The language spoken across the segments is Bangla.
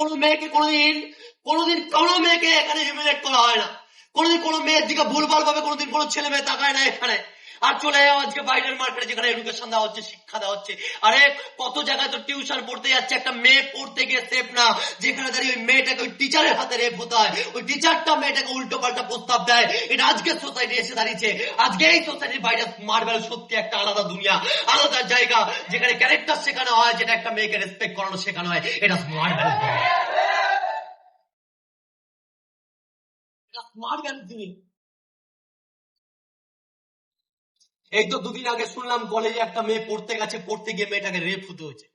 কোনো মেয়েকে কোনোদিন কোনোদিন কোনো মেয়েকে এখানে হিউমিলেট করা হয় না। কোনোদিন কোনো মেয়ের দিকে ভুলভাল ভাবে কোনোদিন কোনো ছেলে মেয়ে তাকায় না এখানে। আর চলে যাও আজকে বাইরের মার্কেটে যেখানে এডুকেশন দেওয়া হচ্ছে, শিক্ষা দেওয়া হচ্ছে। আরে, কত জায়গায় তো টিউশন পড়তে যাচ্ছে, একটা মেয়ে পড়তে গিয়ে সেফ না। যেখানে দাঁড়িয়ে ওই মেয়েটাকে ওই টিচারের হাতে রেপ হতে হয়। ওই টিচারটা মেয়েটাকে উল্টো পাল্টা প্রস্তাব দেয়। এটা আজকে সোসাইটি এসে দাঁড়িয়েছে। আজকে এই সোসাইটির বাইরে মার্বেল সত্যি একটা আলাদা দুনিয়া, আলাদা জায়গা, যেখানে ক্যারেক্টার শেখানো হয়, যেটা একটা মেয়েকে রেসপেক্ট করানো শেখানো হয়। এটা মার্বেল মার্বেল দুনিয়া এই তো দুদিন আগে শুনলাম কলেজে একটা মেয়ে পড়তে গেছে, পড়তে গিয়ে মেয়েটাকে রেপ হতে হয়েছে।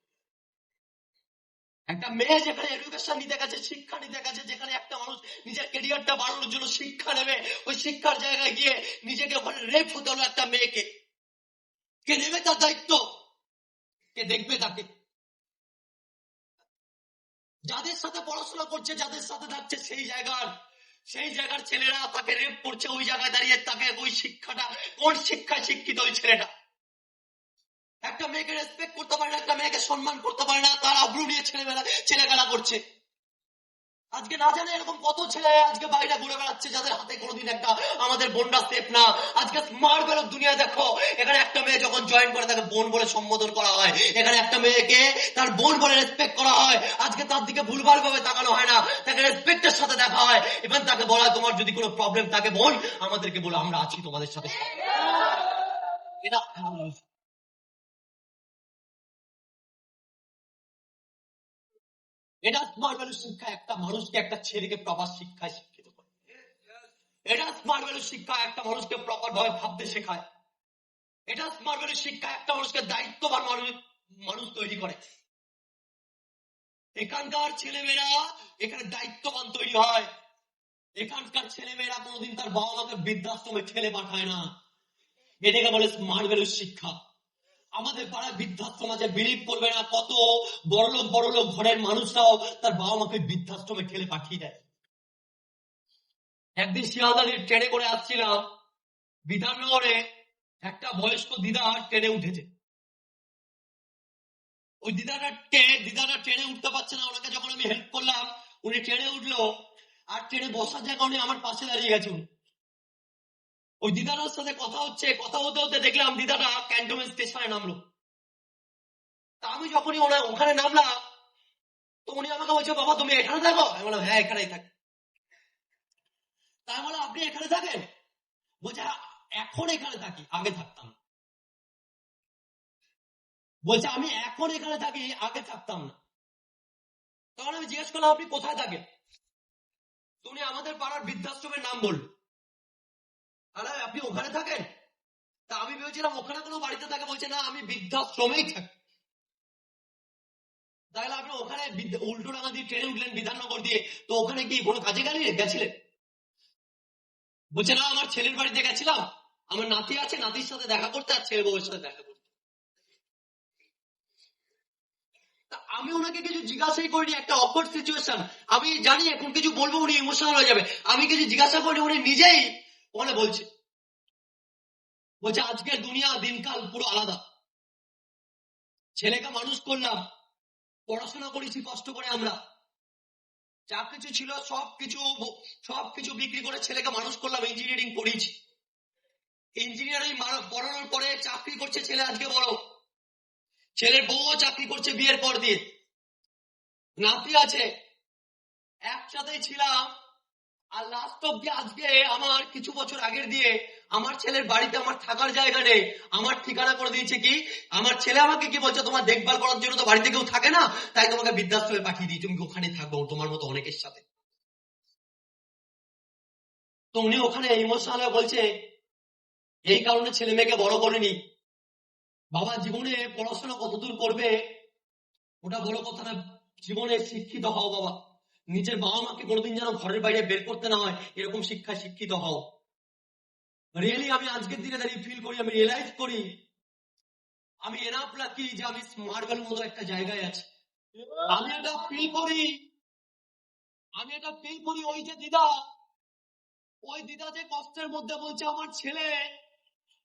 একটা মেয়ে যেখানে এডুকেশন নিতে গেছে, শিক্ষা নিতে গেছে, যেখানে একটা মানুষ নিজের কেরিয়ারটা বাড়ানোর জন্য শিক্ষা নেবে, ওই শিক্ষার জায়গায় গিয়ে নিজেকে ওখানে রেপ হতে হলো একটা মেয়েকে। কে নেবে তার দায়িত্ব? কে দেখবে তাকে? যাদের সাথে পড়াশোনা করছে, যাদের সাথে থাকছে সেই জায়গার সেই জায়গার ছেলেরা তাকে রেপ করছে, ওই জায়গায় দাঁড়িয়ে তাকে ওই শিক্ষাটা, কোন শিক্ষায় শিক্ষিত ওই ছেলেটা? একটা মেয়েকে রেসপেক্ট করতে পারে না, একটা মেয়েকে সম্মান করতে পারে না, তার আব্রু নিয়ে ছেলেবেলা ছেলেখেলা করছে। আজকে না জানে এরকম কত ছেলে আজকে বাইরে ঘুরে বেড়াচ্ছে যাদের হাতে কোনোদিন একটা আমাদের বোনরা সেফ না। আজকে স্মার্ট বেরোর দুনিয়া দেখো এখানে একটা মেয়ে যখন জয়েন করে তাকে বোন বলে সম্বোধন করা হয়। এখানে একটা মেয়েকে তার বোন বলে রেসপেক্ট করা হয়। আজকে তার দিকে ভুলভাল ভাবে তাকানো হয় না তাকে রেসপেক্টের সাথে দেখা হয়। এবং তাকে বলা হয় তোমার যদি কোনো প্রবলেম থাকে বোন আমাদেরকে বলো আমরা আছি তোমাদের সাথে। এটা এটা শিক্ষা একটা মানুষকে একটা ছেলেকে শিক্ষায় শিক্ষিত করে। এটা শিক্ষা একটা মানুষকে প্রপার ভাবে ভাবতে শেখায়। এটা শিক্ষা একটা মানুষকে দায়িত্ববান মানুষ মানুষ তৈরি করে। এখানকার ছেলেমেয়েরা এখানে দায়িত্ববান তৈরি হয়। এখানকার ছেলেমেয়েরা কোনোদিন তার বাবা মাকে বৃদ্ধাশ্রমে ঠেলে পাঠায় না। এটাকে বলে ভ্যালু শিক্ষা। আমাদের পাড়ায় বৃদ্ধাশ্রম বিলিভ করবে না, কত বড়লোক বড়লোক ঘরের মানুষরাও তার বাবা মাকে বৃদ্ধাশ্রমে ঠেলে পাঠিয়ে দেয়। একদিন শিয়ালদানির ট্রেনে করে আসছিলাম, বিধাননগরে একটা বয়স্ক দিদা ট্রেনে উঠেছে। ওই দিদাটা ট্রে- দিদাটা ট্রেনে উঠতে পারছে না, ওনাকে যখন আমি হেল্প করলাম, উনি ট্রেনে উঠল, আর ট্রেনে বসার জায়গা উনি আমার পাশে দাঁড়িয়ে গেছে উনি। ওই দিদাটার সাথে কথা হচ্ছে কথা হতে হতে দেখলাম দিদাটা ক্যান্টনমেন্ট স্টেশনে নামলো। তা আমি যখনই ওনা- ওখানে নামলাম তো উনি আমাকে বলছে বাবা তুমি এখানে থাকো? আমি বললাম হ্যাঁ এখানেই থাকি। তাই বলে আপনি এখানে থাকেন? বলছে "হ্যাঁ, এখন এখানে থাকি আগে থাকতাম। বলছে আমি এখন এখানে থাকি আগে থাকতাম না। তখন আমি জিজ্ঞেস করলাম আপনি কোথায় থাকেন? উনি আমাদের পাড়ার বৃদ্ধাশ্রমের নাম বলল আরে, আপনি ওখানে থাকেন? তা আমি ভেবেছিলাম ওখানে কোনো বাড়িতে থাকে, বলছে, না, আমি বৃদ্ধাশ্রমেই থাকি তাহলে আপনি ওখানে উল্টো ডাঙা দিয়ে ট্রেনে উঠলেন বিধাননগর দিয়ে। তো ওখানে কি কোনো কাজে গেলেন গেছিলেন বলছে, না, আমার ছেলের বাড়িতে গেছিলাম। আমার নাতি আছে, নাতির সাথে দেখা করতে আর ছেলে বউয়ের সাথে দেখা করতে। আমি ওনাকে কিছু জিজ্ঞাসাই করিনি, একটা অকওয়ার্ড সিচুয়েশন আমি জানি, এখন কিছু বলব, উনি ইমোশনাল হয়ে যাবে। আমি কিছু জিজ্ঞাসা করিনি, উনি নিজেই ওখানে বলছে? বলছে আজকের দুনিয়া, দিনকাল পুরো আলাদা। ছেলেকে মানুষ করলাম পড়াশোনা করেছি, কষ্ট করে আমরা। যা কিছু ছিল, সব কিছু সব কিছু বিক্রি করে ছেলেকে মানুষ করলাম ইঞ্জিনিয়ারিং করেছি ইঞ্জিনিয়ারিং পড়ানোর পরে চাকরি করছে ছেলে আজকে বড়। ছেলের বউ চাকরি করছে বিয়ের পর দিয়ে। নাতি আছে। একসাথেই ছিলাম। আর আজকে আমার কিছু বছর আগের দিয়ে আমার ছেলের বাড়িতে আমার থাকার জায়গা নেই। আমার ঠিকানা করে দিয়েছে কি? আমার ছেলে আমাকে কি বলছে? তোমার দেখভাল করার জন্য তো বাড়িতে কেউ থাকে না? তাই তোমাকে বৃদ্ধাশ্রমে পাঠিয়ে দিই তুমি ওখানে থাকব তোমার মতো অনেকের সাথে। তো উনি ওখানে ইমোশনাল বলছে, এই কারণে ছেলে মেয়েকে বড় করেনি। বাবা জীবনে পড়াশোনা কতদূর করবে? ওটা বড় কথা না। জীবনে শিক্ষিত হও বাবা। নিজের বাবা মাকে কোনোদিন যেন ঘরের বাইরে বের করতে না হয়, এরকম শিক্ষায় শিক্ষিত হও। রিয়েলি আমি আজকের দিনে দাঁড়িয়ে ফিল করি, আমি রিয়েলাইজ করি, আমি এনাফ লাকি যে আমি স্মার্ট ভ্যালুর মতো একটা জায়গায় আছি। আমি এটা ফিল করি, আমি এটা ফিল করি, ওই যে দিদা, ওই দিদা যে কষ্টের মধ্যে বলছে, আমার ছেলে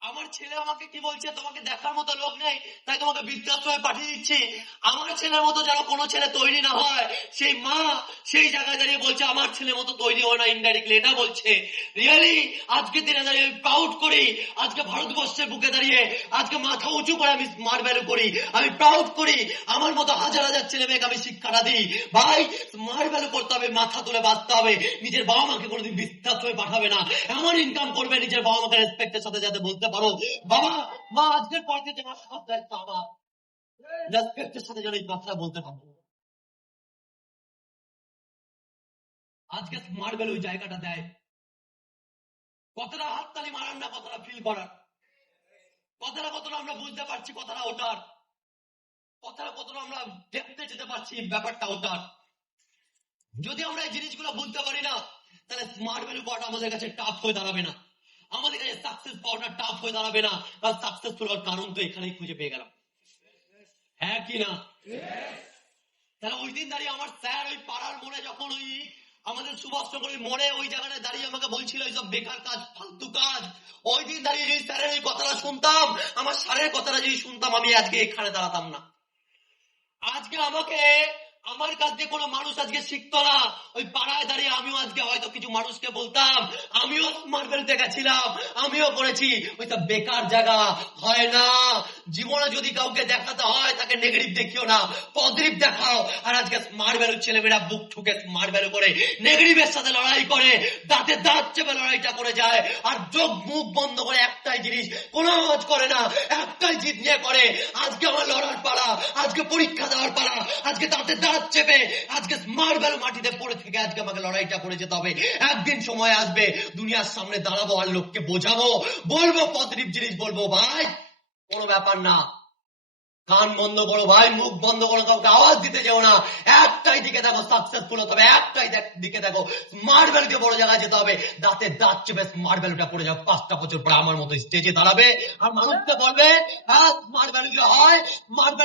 আমার ছেলে আমাকে কি বলছে? তোমাকে দেখার মতো লোক নেই, তাই তোমাকে বৃদ্ধাশ্রমে পাঠিয়ে দিচ্ছি। আমার ছেলের মতো যেন কোনো ছেলে তৈরি না হয়, সেই মা সেই জায়গায় দাঁড়িয়ে বলছে, আমার ছেলের মতো তৈরি হয় না ইনডাইরেক্টলি এটা বলছে। রিয়েলি আজকে দিনে দাঁড়িয়ে আমি প্রাউড করি। আজকে ভারতবর্ষের বুকে দাঁড়িয়ে আজকে মাথা উঁচু করে আমি ভ্যালু করি। আমি প্রাউড করি। আমার মতো হাজার হাজার ছেলে মেয়েকে আমি শিক্ষাটা দিই। ভাই ভ্যালু করতে হবে, মাথা তুলে বাঁচতে হবে। নিজের বাবা মাকে কোনোদিন বৃদ্ধাশ্রমে পাঠাবে না। এমন ইনকাম করবে, নিজের বাবা মাকে রেসপেক্টের সাথে যাতে বলতে বাবা, মা, আজকের পর থেকে আমার সব দায়িত্ব আমার। কথাটা আমরা বুঝতে পারছি, কথাটা কথাটা আমরা যেতে পারছি, ব্যাপারটা ওটার। যদি আমরা এই জিনিসগুলো বুঝতে পারি না, তাহলে স্মার্ট ভ্যালু পাওয়াটা আমাদের কাছে টাফ হয়ে দাঁড়াবে না। আমাদের কাছে সাকসেস পাওয়াটা টাফ হয়ে দাঁড়াবে না। সাকসেসফুল হওয়ার কারণ তো এখানেই খুঁজে পেয়ে গেলাম। হ্যাঁ কি না? তাহলে ওই দিন দাঁড়িয়ে আমার স্যার ওই পাড়ার যখন ওই আমাদের ওই জায়গাটায় দাঁড়িয়ে আমাকে বলছিল এইসব বেকার কাজ, ফালতু কাজ। ওই দিন দাঁড়িয়ে যদি স্যারের ওই কথাটা শুনতাম, আমার স্যারের কথাটা যদি শুনতাম, আমি আজকে এখানে দাঁড়াতাম না। আজকে আমাকে আমার কাছ দিয়ে কোনো মানুষ আজকে শিখতো না। ওই পাড়ায় দাঁড়িয়ে আমিও আজকে হয়তো কিছু মানুষকে বলতাম। আমিও মার্বেলতে গেছিলাম, আমিও করেছি ওইটা বেকার জায়গা, হয় না। জীবনে যদি কাউকে দেখাতে হয়, তাকে নেগেটিভ দেখিও না। পজিটিভ দেখাও। আর আজকে ভ্যালুর ছেলেমেয়েরা বুক ঠুকে ভ্যালু করে নেগেটিভের সাথে লড়াই করে। দাঁতে দাঁত চেপে লড়াইটা করে যায়। আর চোখ মুখ বন্ধ করে একটাই জিনিস, কোনো আওয়াজ করে না। একটাই জিত নিয়ে করে, আজকে আমার লড়ার পাড়া আজকে পরীক্ষা দেওয়ার পাড়া আজকে দাঁতে দাঁত চেপে আজকে ভ্যালু মাটিতে পড়ে থেকে আজকে আমাকে লড়াইটা করে যেতে হবে। একদিন সময় আসবে, দুনিয়ার সামনে দাঁড়াবো আর লোককে বোঝাবো। বলব পজিটিভ জিনিস বলব, ভাই, কোনো ব্যাপার না। কান বন্ধ করো ভাই, মুখ বন্ধ করো, কাউকে আওয়াজ দিতে যেও না। একটাই দিকে দেখো সাকসেসফুল হতে হবে, একটাই দিকে দেখো দিয়ে বড় জায়গায় যেতে হবে। দাঁতে দাঁত চেপে স্মার্ট ভ্যালুটা পড়ে যাও পাঁচটা বছর পরে আমার মতো স্টেজে দাঁড়াবে। আর মানুষকে বলবে হ্যাঁ দিয়ে হয়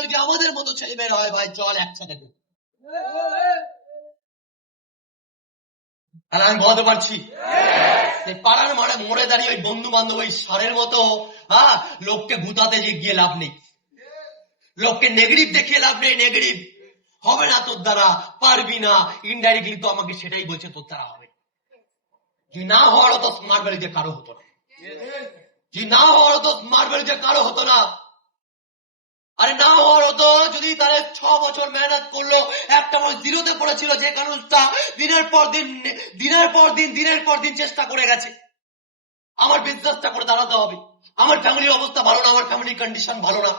দিয়ে আমাদের মতো ছেলে হয়, ভাই, চল একসাথে। আর আমি বলতে পারছি, সেই পাড়ার মারে মোড়ে দাঁড়িয়ে ওই বন্ধু বান্ধব ওই সারের মতো হ্যাঁ লোককে ভুতাতে যে গিয়ে লাভ নেই। লোককে নেগেটিভ দেখিয়ে লাভ নেই নেগেটিভ হবে না তোর দ্বারা, পারবি না। ইনডাইরেক্টলি তো আমাকে সেটাই বলছে, তোর দ্বারা হবে। যে না হওয়ারও তো স্মার্ট ভ্যালিতে কারও হতো না। যদি না হওয়ারও তো স্মার্ট ভ্যালিতে কারও হতো না। আরে না হওয়ার হতো যদি তাহলে ছ বছর মেহনত করল, একটা মানুষ জিরোতে পড়েছিল যে মানুষটা দিনের পর দিন, দিনের পর দিন, দিনের পর দিন চেষ্টা করে গেছে। আমার বিজনেসটা করে দাঁড়াতে হবে। আমার ফ্যামিলির অবস্থা ভালো না, আমার ফ্যামিলির কন্ডিশন ভালো না।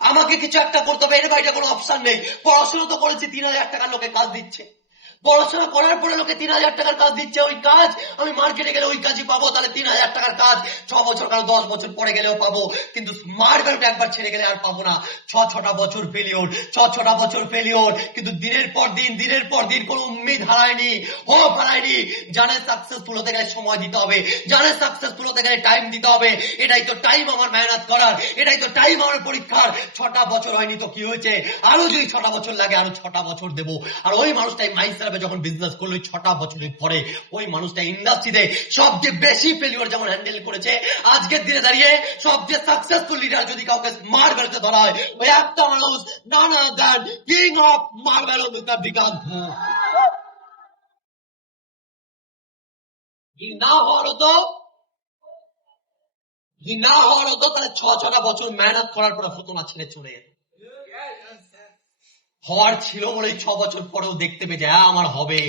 আমাকে কিছু একটা করতে হবে, এর বাইরে কোনো অপশন নেই। পড়াশোনা তো করেছি, তিন হাজার টাকার লোকে কাজ দিচ্ছে। পড়াশোনা করার পরে লোকে তিন হাজার টাকার কাজ দিচ্ছে, ওই কাজ। আমি মার্কেটে গেলে ওই কাজই পাবো, তাহলে তিন হাজার টাকার কাজ। ছ বছর কাল দশ বছর পরে গেলেও পাবো। কিন্তু স্মার্ট ভ্যালুটা একবার ছেড়ে গেলে আর পাবো না। ছ, ছটা বছর ফেলিওর ছ, ছটা বছর ফেলিওর কিন্তু দিনের পর দিন, দিনের পর দিন কোনো উম্মিদ হারায়নি হোপ হারায়নি। জানে সাকসেসফুল হতে গেলে সময় দিতে হবে, জানে সাকসেসফুল হতে গেলে টাইম দিতে হবে। এটাই তো টাইম আমার মেহনত করার, এটাই তো টাইম আমার পরীক্ষার। ছটা বছর হয়নি তো কি হয়েছে? আরও যদি ছটা বছর লাগে, আরও ছটা বছর দেবো। আর ওই মানুষটাই মাইন্ড সেটআপে যখন বিজনেস করল, ওই ছটা বছরের পরে ওই মানুষটা ইন্ডাস্ট্রিতে সবচেয়ে বেশি ফেলিওর যেমন হ্যান্ডেল করেছে, আজকের দিনে দাঁড়িয়ে সবচেয়ে সাকসেসফুল লিডার যদি কাউকে স্মার্ট ভ্যালুতে ধরা হয় ওই একটা মানুষ না না king of value mister Bikash. না হওয়ার হতো না হওয়ার হতো তাহলে ছ ছটা বছর মেহনত করার পরে হতো না ছেড়ে চলে যেত হওয়ার ছিল বলে ছ বছর পরেও দেখতে পেয়েছে হ্যাঁ আমার হবে।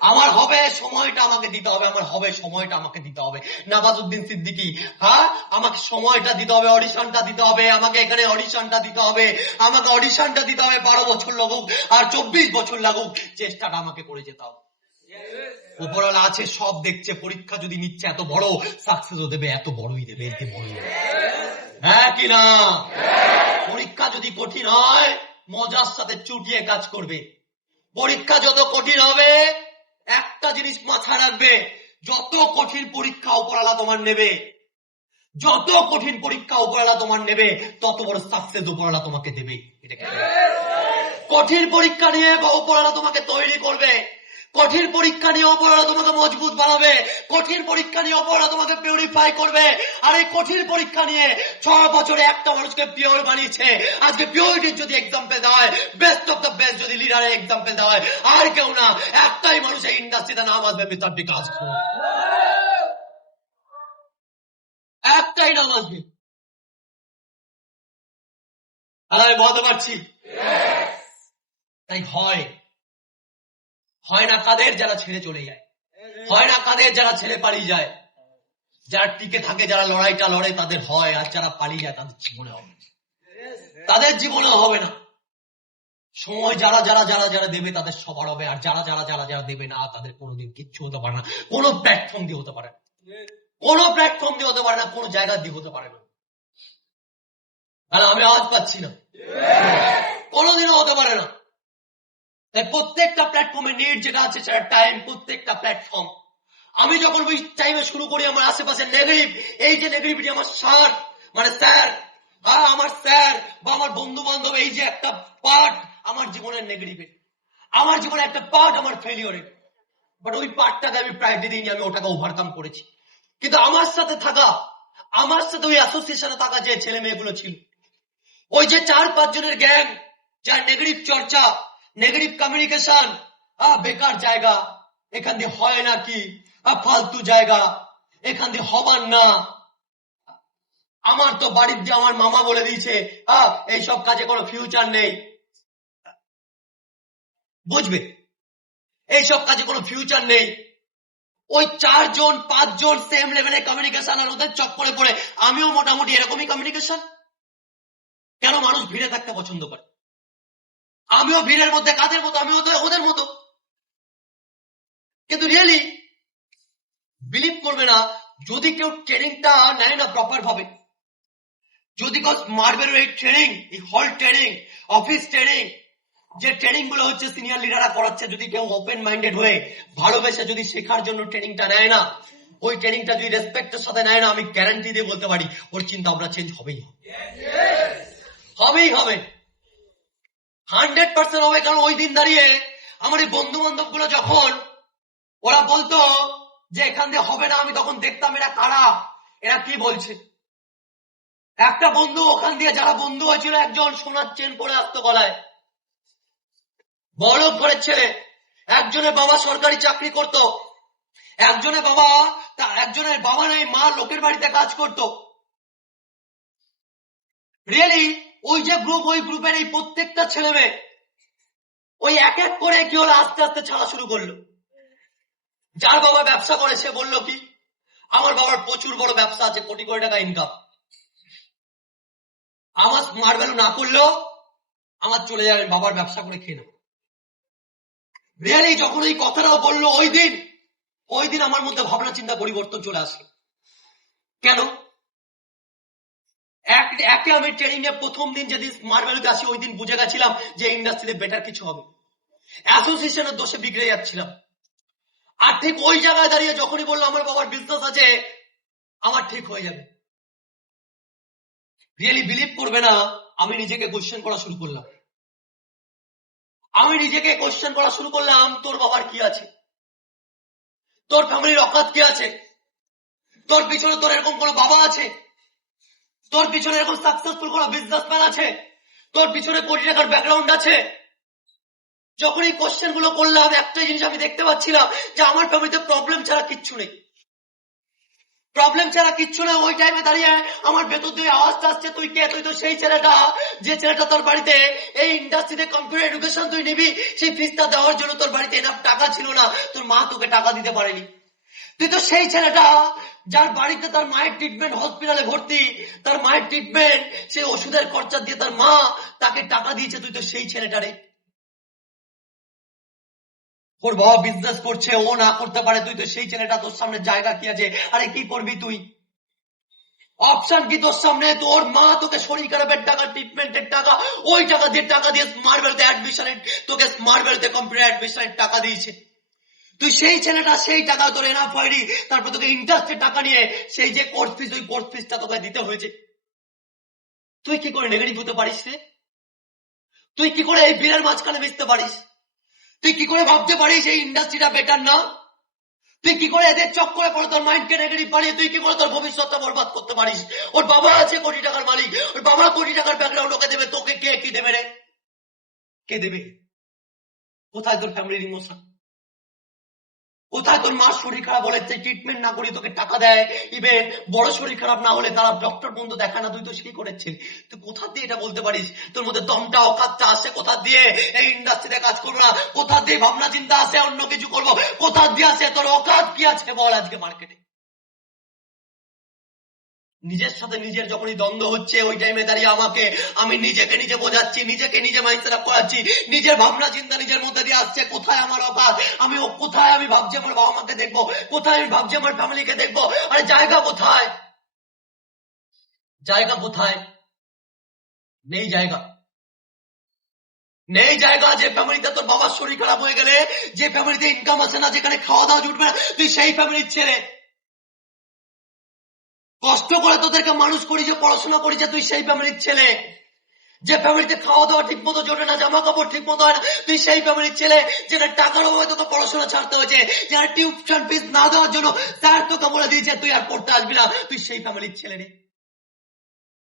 আমার হবে, সময়টা আমাকে দিতে হবে, আমার হবে, সময়টা আমাকে দিতে হবে। নাবাজউদ্দিন সিদ্দিকি হ্যাঁ আমাকে সময়টা দিতে হবে, অডিশনটা দিতে হবে, আমাকে এখানে অডিশনটা দিতে হবে, আমাকে অডিশনটা দিতে হবে, বারো বছর লাগুক আর চব্বিশ বছর লাগুক, চেষ্টাটা আমাকে করে যেতে হবে। উপরওয়ালা আছে, সব দেখছে, পরীক্ষা যদি নিচ্ছে এত বড় সাকসেসও দেবে, এত বড়ই দেবে এতে বড়ই দেবে? হ্যাঁ কি না? পরীক্ষা যদি কঠিন হয় মজার সাথে চুটিয়ে কাজ করবে। পরীক্ষা যত কঠিন হবে, একটা জিনিস মাথায় রাখবে, যত কঠিন পরীক্ষা উপরালা তোমার নেবে, যত কঠিন পরীক্ষা উপরালা তোমার নেবে, তত বড় সাকসেস উপরালা তোমাকে দেবে। কঠিন পরীক্ষা নিয়ে উপরালা তোমাকে তৈরি করবে। কঠিন পরীক্ষা নিয়ে অপরাধ তোমাকে মজবুত বানাবে। কঠিন পরীক্ষা নিয়ে অপরাধ তোমাকে পিউরিফাই করবে। আর এই কঠিন পরীক্ষা নিয়ে ছ বছরে একটা মানুষকে পিওর বানিয়েছে। আজকে পিওরিটির যদি এক্সাম্পল দেওয়া হয় বেস্ট অফ দ্য বেস্ট যদি লিডারের এক্সাম্পল দেওয়া হয় আর কেউ না একটাই মানুষ এই ইন্ডাস্ট্রিতে নাম আসবে মিস্টার বিকাশ একটাই নাম আসবে। আর আমি বলতে পারছি? তাই হয় হয় না কাদের যারা ছেড়ে চলে যায়? হয় না কাদের যারা ছেড়ে পালিয়ে যায়? যারা টিকে থাকে, যারা লড়াইটা লড়ে, তাদের হয়, আর যারা পালিয়ে যায়, তাদের জীবনে হবে তাদের জীবনে হবে না। সময় যারা যারা যারা যারা দেবে, তাদের সবার হবে। আর যারা যারা যারা যারা দেবে না, তাদের কোনোদিন কিচ্ছু হতে পারে না। কোনো প্ল্যাটফর্ম দিয়ে হতে পারে কোনো প্ল্যাটফর্ম দিয়ে হতে পারে না, কোনো জায়গা দিয়ে হতে পারে না। কারণ আমি আওয়াজ পাচ্ছি না? কোনোদিনও হতে পারে না। তাই প্রত্যেকটা প্ল্যাটফর্মে নেট যেটা আছে সেটা টাইম প্রত্যেকটা প্ল্যাটফর্ম আমি যখন ওই টাইমে শুরু করি, আমার আশেপাশে নেগেটিভ এই যে নেগেটিভিটি আমার স্যার মানে স্যার হ্যাঁ আমার স্যার বা আমার বন্ধু বান্ধব এই যে একটা পার্ট আমার জীবনের নেগেটিভের আমার জীবনে একটা পার্ট আমার ফেলিওরের বাট ওই পার্টটাকে আমি প্রায় দিইনি, আমি ওটাকে ওভারকাম করেছি। কিন্তু আমার সাথে থাকা, আমার সাথে ওই অ্যাসোসিয়েশনে থাকা যে ছেলে মেয়েগুলো ছিল, ওই যে চার পাঁচ জনের গ্যাং যার নেগেটিভ চর্চা নেগেটিভ কমিউনিকেশন বেকার জায়গা এখান দিয়ে হয় নাকি আহ, ফালতু জায়গা এখান দিয়ে হবার না। আমার তো বাড়ির দিয়ে আমার মামা বলে দিয়েছে আহ, এইসব কাজে কোনো ফিউচার নেই। বুঝবে? এইসব কাজে কোনো ফিউচার নেই। ওই চারজন পাঁচজন সেম লেভেলের কমিউনিকেশন আর ওদের চক্করে পড়ে আমিও মোটামুটি এরকমই কমিউনিকেশন কেন মানুষ ভিড়ে থাকতে পছন্দ করে? আমিও ভিড়ের মধ্যে কাদের মতো? আমিও তো ওদের মতো। কিন্তু রিয়েলি বিলিভ করবে না যদি কেউ ট্রেনিংটা নেয় না প্রপার ভাবে যদি কেউ মারবেল এই ট্রেনিং এই হল ট্রেনিং অফিস ট্রেনিং যে ট্রেনিংগুলো হচ্ছে সিনিয়র লিডাররা করাচ্ছে যদি কেউ ওপেন মাইন্ডেড হয়ে ভালোবেসে যদি শেখার জন্য ট্রেনিংটা নেয় না ওই ট্রেনিংটা যদি রেসপেক্টের সাথে নেয় না আমি গ্যারান্টি দিয়ে বলতে পারি ওর চিন্তা ভাবনা চেঞ্জ হবেই হবে। হবেই হবে। হান্ড্রেড পার্সেন্ট হবে কারণ ওই দিন দাঁড়িয়ে আমার এই বন্ধু বান্ধবগুলো যখন ওরা বলতো যে এখান দিয়ে হবে না, আমি তখন দেখতাম এরা কারা, এরা কি বলছে। একটা বন্ধু ওখান দিয়ে, যারা বন্ধু হয়েছিল, একজন সোনার চেন পরে আসতো গলায়। বড় ঘরের ছেলে একজনের বাবা সরকারি চাকরি করত, একজনের বাবা তা, একজনের বাবা নেই মা লোকের বাড়িতে কাজ করত। রিয়েলি ওই যে গ্রুপ ওই গ্রুপের এই প্রত্যেকটা ছেলে মেয়ে, ওই এক এক করে কি হলো আস্তে আস্তে ছাড়া শুরু করল। যার বাবা ব্যবসা করে, সে বলল কি, আমার বাবার প্রচুর বড় ব্যবসা আছে, কোটি কোটি টাকা ইনকাম আমার স্মার্ট ভ্যালু না করলেও আমার চলে যাবে বাবার ব্যবসা করে খেয়ে নেব। রিয়েলি যখন এই কথাটাও বলল, ওই দিন ওই দিন আমার মধ্যে ভাবনা চিন্তা পরিবর্তন চলে আসে কেন? এক ট্রেনিং এ প্রথম দিন যেদিন ভ্যালুতে আসি ওই দিন বুঝে গেছিলাম যে ইন্ডাস্ট্রিতে বেটার কিছু হবে। অ্যাসোসিয়েশনের দোষে বিগড়ে যাচ্ছিলাম। আর ঠিক ওই জায়গায় দাঁড়িয়ে যখনই বলল, আমার বাবার বিজনেস আছে, আমার ঠিক হয়ে যাবে। রিয়েলি বিলিভ করবে না, আমি নিজেকে কোশ্চেন করা শুরু করলাম। আমি নিজেকে কোশ্চেন করা শুরু করলাম, তোর বাবার কি আছে? তোর ফ্যামিলির অকাত কি আছে? তোর পিছনে তোর এরকম কোনো বাবা আছে? তোর পিছনে এরকম সাকসেসফুল কোনো বিজনেসম্যান আছে? তোর পিছনে কোটি টাকার ব্যাকগ্রাউন্ড আছে? যখন এই কোশ্চেনগুলো করলাম, একটা জিনিস আমি দেখতে পাচ্ছিলাম যে আমার ফ্যামিলিতে প্রবলেম ছাড়া কিচ্ছু নেই। প্রবলেম ছাড়া কিচ্ছু না ওই টাইমে দাঁড়িয়ে আমার ভেতর দিয়ে আওয়াজটা আসছে, তুই কে? তুই তো সেই ছেলেটা। যে ছেলেটা তোর বাড়িতে এই ইন্ডাস্ট্রিতে কম্পিউটার এডুকেশন তুই নিবি, সেই ফিসটা দেওয়ার জন্য তোর বাড়িতে এনাফ টাকা ছিল না। তোর মা তোকে টাকা দিতে পারেনি। তুই তো সেই ছেলেটা যার বাড়িতে তার মায়ের ট্রিটমেন্ট হসপিটালে ভর্তি, তার মায়ের ট্রিটমেন্ট সেই ওষুধের খরচা দিয়ে তার মা তাকে টাকা দিয়েছে, তুই তো সেই ছেলেটারে ওর বাবা বিজনেস করছে, ও না করতে পারে, তুই তো সেই ছেলেটা, তোর সামনে জায়গা কি আছে? আরে কি করবি তুই? অপশন কি তোর সামনে? তোর মা তোকে শরীর খারাপের টাকা ট্রিটমেন্টের টাকা, ওই টাকা দিয়ে টাকা দিয়ে স্মার্ট বেলতে অ্যাডমিশনের তোকে স্মার্ট বেলতে কম্পিউটার অ্যাডমিশনের টাকা দিয়েছে। তুই সেই ছেলেটা সেই টাকা তোর এনাফ হয়নি। তারপর তোকে ইন্টারেস্টের টাকা নিয়ে সেই যে কোর্স ফিস ওই কোর্স ফিসটা তোকে দিতে হয়েছে। তুই কি করে নেগেটিভ হতে পারিস রে? তুই কি করে এই ভিড়ের মাঝখানে বেচতে পারিস? তুই কি করে ভাবতে পারিস এই ইন্ডাস্ট্রিটা বেটার না? তুই কি করে এদের চক্করে পড়ে তোর মাইন্ডকে নেগেটিভ বানিয়ে তুই কি করে তোর ভবিষ্যৎটা বরবাদ করতে পারিস? ওর বাবা আছে কোটি টাকার মালিক। ওর বাবা কোটি টাকার ব্যাকগ্রাউন্ড ওকে দেবে। তোকে কে কি দেবে রে? কে দেবে? কোথায় তোর ফ্যামিলির ইমোশন কোথায় তোর মার শরীর খারাপ হলে ট্রিটমেন্ট না করি তোকে টাকা দেয়? ইভেন বড় শরীর খারাপ না হলে তারা ডক্টর বন্ধু দেখা না, তুই তো সেই করেছে তুই কোথা দিয়ে এটা বলতে পারিস? তোর মধ্যে দমটা, অকাতটা আসে কোথা দিয়ে? এই ইন্ডাস্ট্রিতে কাজ করব না। কোথা দিয়ে ভাবনা চিন্তা আসে, অন্য কিছু করব? কোথা দিয়ে আসে? তোর অকাত কি আছে বল আজকে মার্কেটে নিজের সাথে নিজের যখনই দ্বন্দ্ব হচ্ছে, ওই টাইমে দাঁড়িয়ে আমাকে, আমি নিজেকে নিজে বোঝাচ্ছি, নিজেকে নিজে মাইন্ড করাচ্ছি, নিজের ভাবনা চিন্তা নিজের মধ্যে দিয়ে আসছে, কোথায় আমার অকাত আমি ও কোথায়? আমি ভাবছি আমার বাবা মাকে দেখব। কোথায়? আমি ভাবছি আমার ফ্যামিলিকে দেখব। আরে জায়গা কোথায়? জায়গা কোথায়? নেই জায়গা। নেই জায়গা যে ফ্যামিলিতে তোর বাবার শরীর খারাপ হয়ে গেলে, যে ফ্যামিলিতে ইনকাম আছে না, যেখানে খাওয়া দাওয়া জুটবে না, তুই সেই ফ্যামিলির ছেলে। কষ্ট করে তোদেরকে মানুষ করি, যে পড়াশোনা করি, যে তুই সেই ফ্যামিলির ছেলে। যে ফ্যামিলিতে খাওয়া দাওয়া ঠিক মতো জোটে না জামা কাপড় ঠিক মতো হয় না, তুই সেই ফ্যামিলির ছেলে যেটা টাকার অভাবে তোকে পড়াশোনা ছাড়তে হয়েছে যারা টিউশন ফিস না দেওয়ার জন্য তার তোকে বলে দিয়েছে, তুই আর পড়তে আসবি না, তুই সেই ফ্যামিলির ছেলে রে।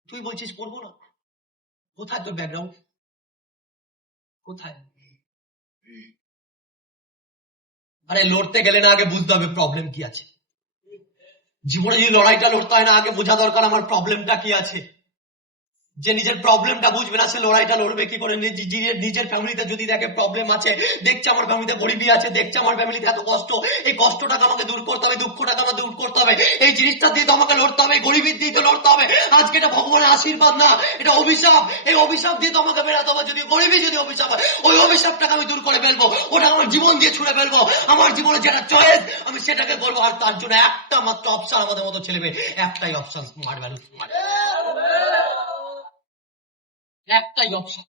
তুই বলছিস পড়ব না? কোথায় তোর ব্যাকগ্রাউন্ড কোথায়? আরে লড়তে গেলে না আগে বুঝতে হবে প্রবলেম কি আছে। জীবনে যদি লড়াইটা লড়তে হয় না আগে বোঝা দরকার আমার প্রবলেমটা কি আছে। যে নিজের প্রবলেমটা বুঝবে না, সে লড়াইটা লড়বে, কি করে? নিজের ফ্যামিলিতে যদি দেখে প্রবলেম আছে, দেখছে আমার ফ্যামিলিতে গরিবী আছে, দেখছে আমার ফ্যামিলিতে এত কষ্ট, এই কষ্টটাকে আমাকে দূর করতে হবে, দুঃখটাকে আমাকে দূর করতে হবে, এই জিনিসটা দিয়ে তো আমাকে লড়তে হবে গরিবীর দিয়ে তো লড়তে হবে। আজকে এটা ভগবানের আশীর্বাদ না, এটা অভিশাপ। এই অভিশাপ দিয়ে তো আমাকে বেরাতে হবে, যদি গরিবী যদি অভিশাপ হয়, ওই অভিশাপটাকে আমি দূর করে ফেলব ওটা আমার জীবন দিয়ে ছুড়ে ফেলব। আমার জীবনে যেটা চয়েস আমি সেটাকে করব। আর তার জন্য একটা মাত্র অপশন আমাদের মতো ছেলে একটাই অপশন স্মার্ট ভ্যালু স্মার্ট একটাই অপশন